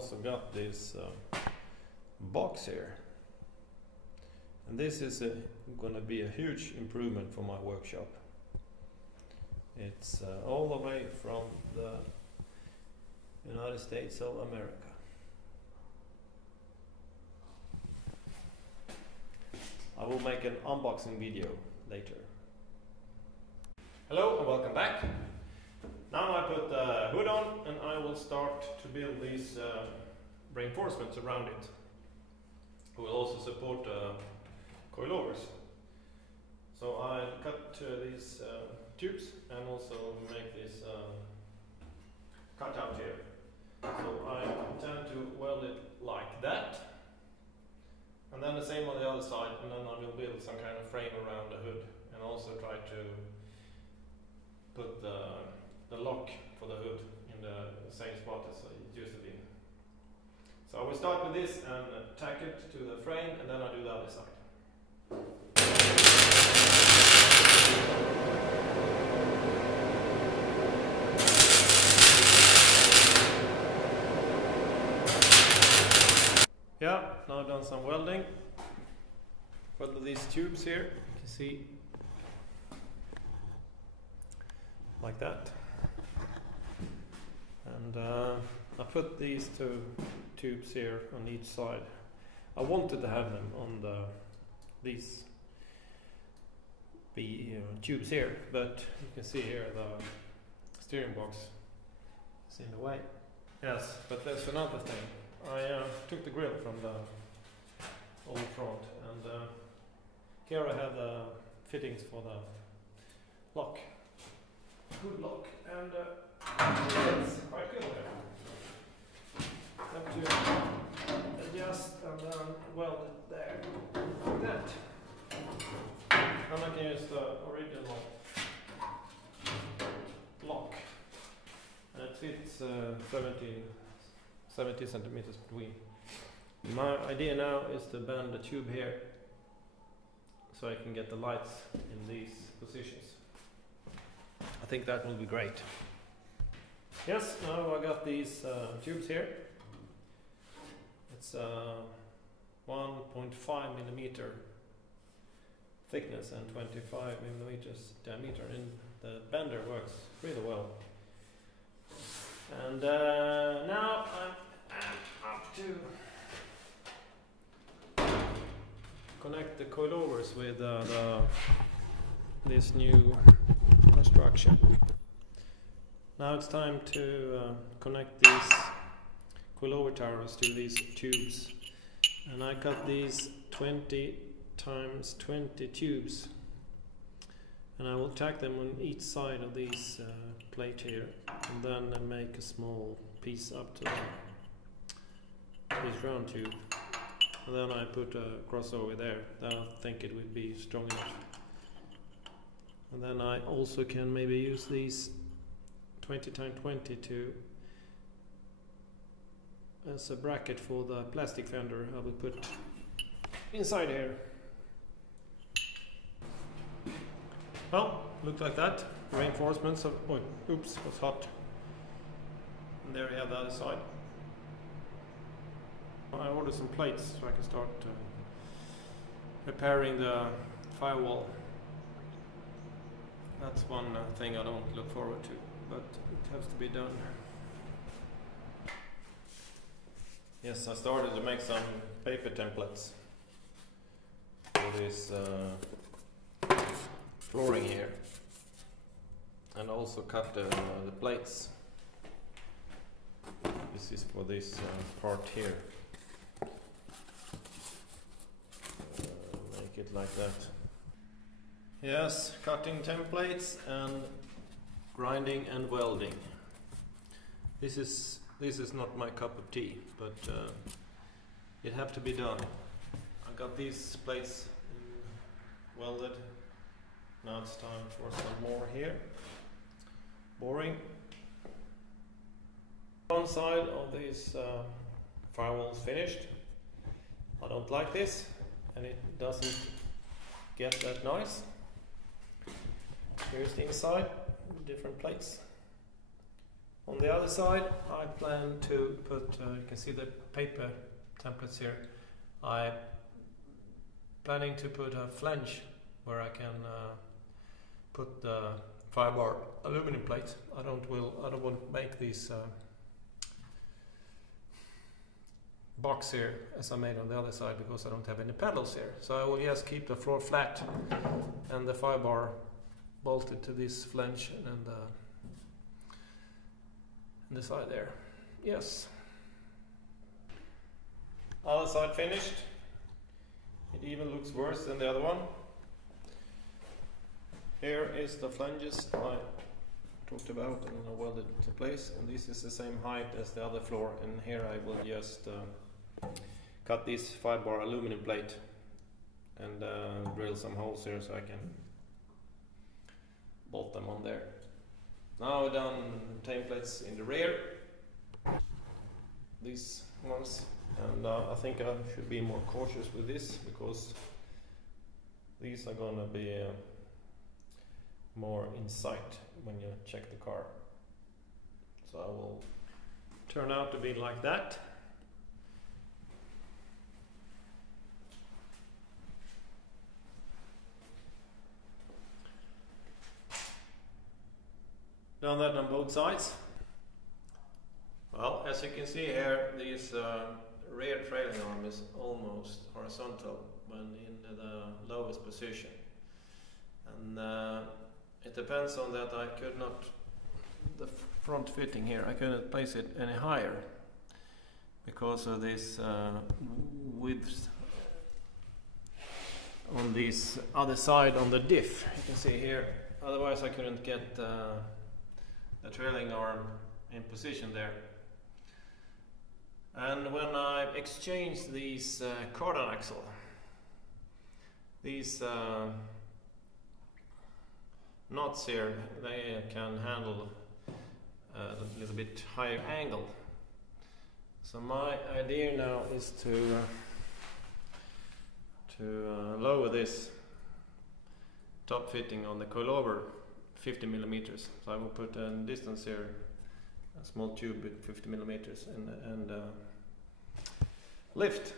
also got this box here, and this is going to be a huge improvement for my workshop. It's all the way from the United States of America. I will make an unboxing video later. Hello and welcome back. Now I put the hood on and I will start to build these reinforcements around it. It will also support coilovers. So I cut these tubes and also make this cutout here. So I intend to weld it like that, and then the same on the other side, and then I will build some kind of frame around the hood and also try to put the lock for the hood in the same spot as it used to be. So I will start with this and tack it to the frame, and then I'll do the other side. Yeah, now I've done some welding. Welded these tubes here, you can see, like that. And I put these two tubes here on each side. I wanted to have them on these tubes here, but you can see here the steering box is in the way. Yes, but there's another thing. I took the grill from the old front, and here I have the fittings for the lock, hood lock, and it's quite good here. Have to adjust and then weld it there, like that. And I can use the original lock, and it fits 70 centimeters between. My idea now is to bend the tube here so I can get the lights in these positions. I think that will be great. Yes, now I got these tubes here. It's 1.5 millimeter thickness and 25 millimeters diameter, and the bender works really well. And now I'm up to connect the coilovers with this new construction. Now it's time to connect these coilover towers to these tubes, and I cut these 20 times 20 tubes, and I will tack them on each side of these plate here, and then make a small piece up to this round tube, and then I put a crossover there. Then I think it would be strong enough, and then I also can maybe use these 20 times 20 as a bracket for the plastic fender I will put inside here. Well, looked like that. Reinforcements of, oh, oops, was hot. And there you have the other side. I ordered some plates so I can start repairing the firewall. That's one thing I don't look forward to, but it has to be done. Yes, I started to make some paper templates for this flooring here, and also cut the plates. This is for this part here. Make it like that. Yes, cutting templates and grinding and welding. This is not my cup of tea, but it have to be done. I got these plates welded. Now it's time for some more here. Boring. One side of this firewall is finished. I don't like this, and it doesn't get that nice. Here's the inside, different plates. On the other side I plan to put, you can see the paper templates here. I'm planning to put a flange where I can put the firewall aluminum plate. I don't want to make these box here as I made on the other side because I don't have any pedals here. So I will just keep the floor flat and the firebar bolted to this flange and the side there. Yes. Other side finished. It even looks worse than the other one. Here is the flanges I talked about and I welded to place, and this is the same height as the other floor, and here I will just cut this 5-bar aluminum plate and drill some holes here so I can bolt them on there. Now I've done tame plates in the rear, these ones, and I think I should be more cautious with this because these are gonna be more in sight when you check the car. So I will turn out to be like that. Done that on both sides. Well, as you can see here, this rear trailing arm is almost horizontal when in the lowest position. And it depends on that I could not, the front fitting here, I couldn't place it any higher because of this width on this other side on the diff. You can see here, otherwise I couldn't get the trailing arm in position there. And when I exchanged these cardan axle, these knots here, they can handle a little bit higher angle. So my idea now is to lower this top fitting on the coilover 50 millimeters. So I will put a distance here, a small tube with 50 millimeters, and lift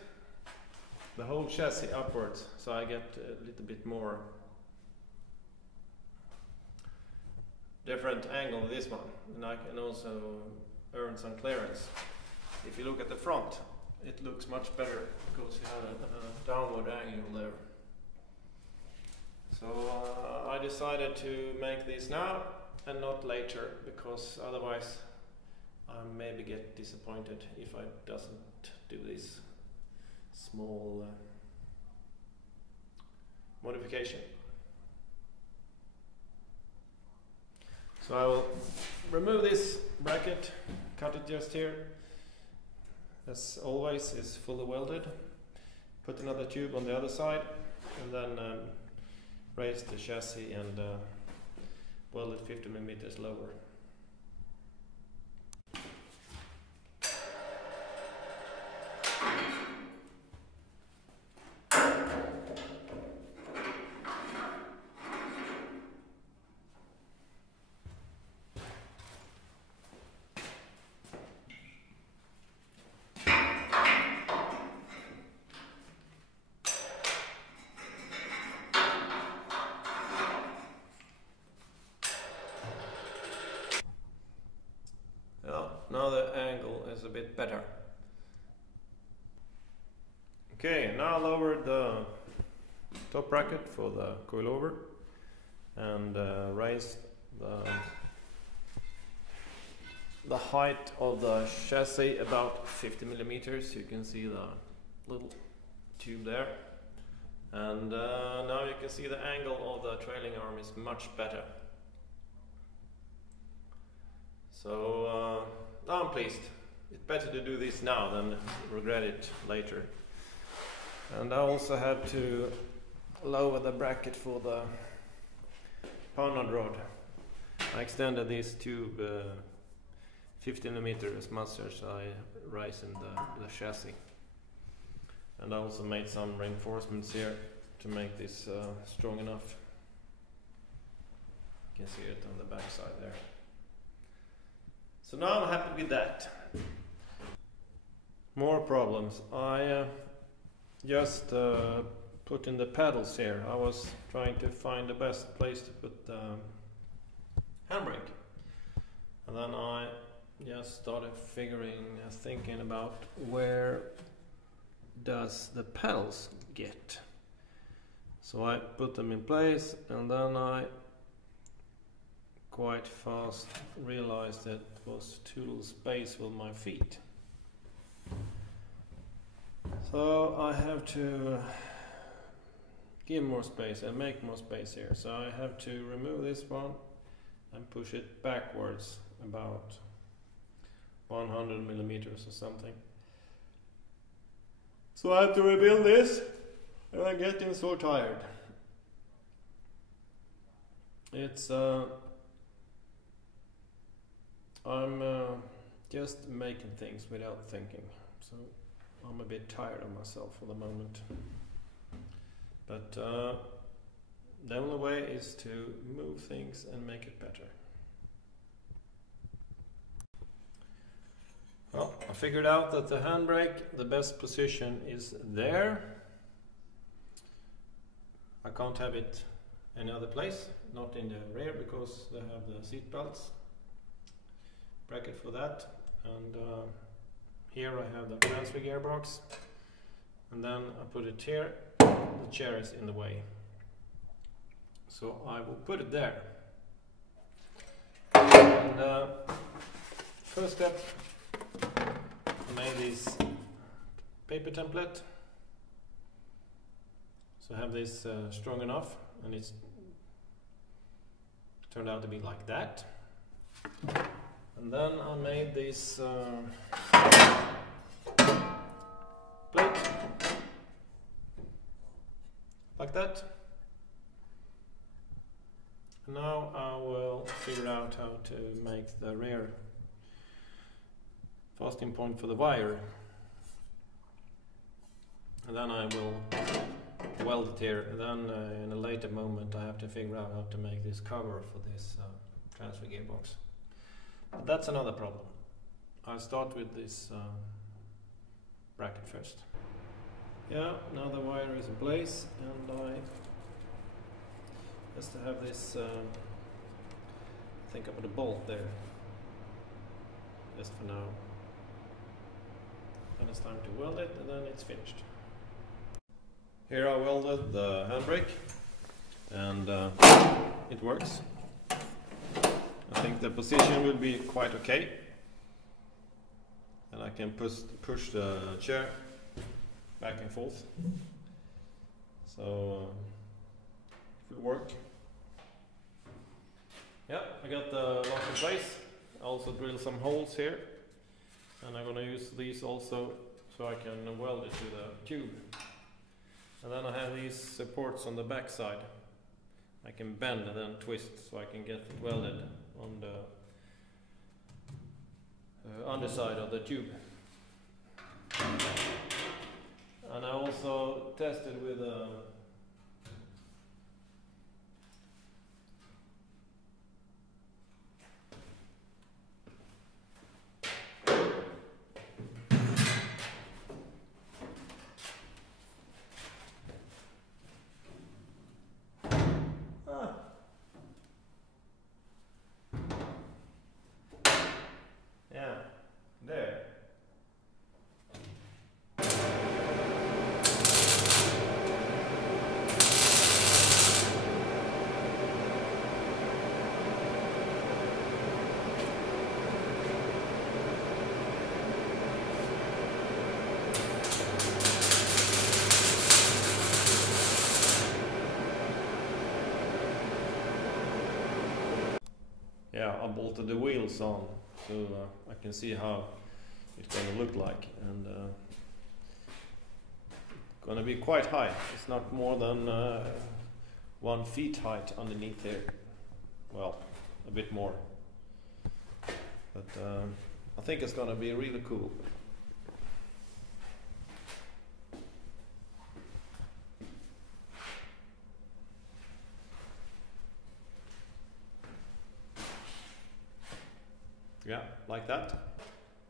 the whole chassis upwards, so I get a little bit more different angle with this one, and I can also earn some clearance. If you look at the front, it looks much better because you have a downward angle there. So I decided to make this now and not later, because otherwise I maybe get disappointed if I doesn't do this small modification. So I will remove this bracket, cut it just here, as always is fully welded, put another tube on the other side, and then raise the chassis and weld it 50 millimeters lower. Now the angle is a bit better. Okay, now lower the top bracket for the coilover and raise the height of the chassis about 50 millimeters. You can see the little tube there, and now you can see the angle of the trailing arm is much better. So I'm pleased. It's better to do this now than regret it later. And I also had to lower the bracket for the bonnet rod. I extended this tube 50 millimeters as much as I raised in the chassis. And I also made some reinforcements here to make this strong enough. You can see it on the back side there. So now I'm happy with that. More problems. I just put in the pedals here. I was trying to find the best place to put the handbrake, and then I just started thinking about where does the pedals get. So I put them in place, and then I quite fast realized that it was too little space with my feet. So I have to give more space and make more space here. So I have to remove this one and push it backwards about 100 millimeters or something. So I have to rebuild this, and I'm getting so tired. It's I'm just making things without thinking, so I'm a bit tired of myself for the moment. But the only way is to move things and make it better. Well, I figured out that the handbrake, the best position is there. I can't have it any other place, not in the rear, because they have the seat belts bracket for that, and here I have the transfer gearbox, and then I put it here. The chair is in the way, so I will put it there. And first step, I made this paper template, so I have this strong enough, and it's turned out to be like that. And then I made this plate like that. And now I will figure out how to make the rear fastening point for the wire. And then I will weld it here. And then in a later moment I have to figure out how to make this cover for this transfer gearbox. But that's another problem. I'll start with this bracket first. Yeah, now the wire is in place, and I just have this, I think I put a bolt there, just for now. And it's time to weld it, and then it's finished. Here I welded the handbrake, and it works. I think the position will be quite okay, and I can push the chair back and forth, so it will work. Yeah, I got the lock in place. I also drilled some holes here, and I'm gonna use these also so I can weld it to the tube. And then I have these supports on the back side. I can bend and then twist so I can get it welded on the underside of the tube. And I also tested with a there. Yeah, I bolted the wheels on, so I can see how it's going to look like, and it's going to be quite high. It's not more than 1 feet height underneath here. Well, a bit more, but I think it's going to be really cool. Yeah, like like that.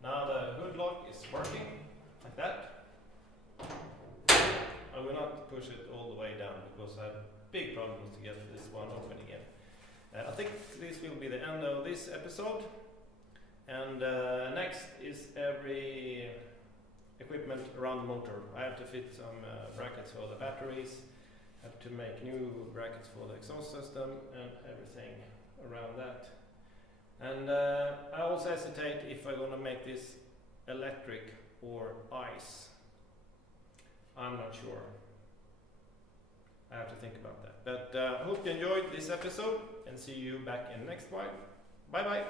Now the hood lock is working like that. I will not push it all the way down because I have big problems to get this one open again. I think this will be the end of this episode, and next is every equipment around the motor. I have to fit some brackets for the batteries, have to make new brackets for the exhaust system and everything around that. And I also hesitate if I'm gonna make this electric or ICE. I'm not sure. I have to think about that. But I hope you enjoyed this episode and see you back in next one. Bye bye.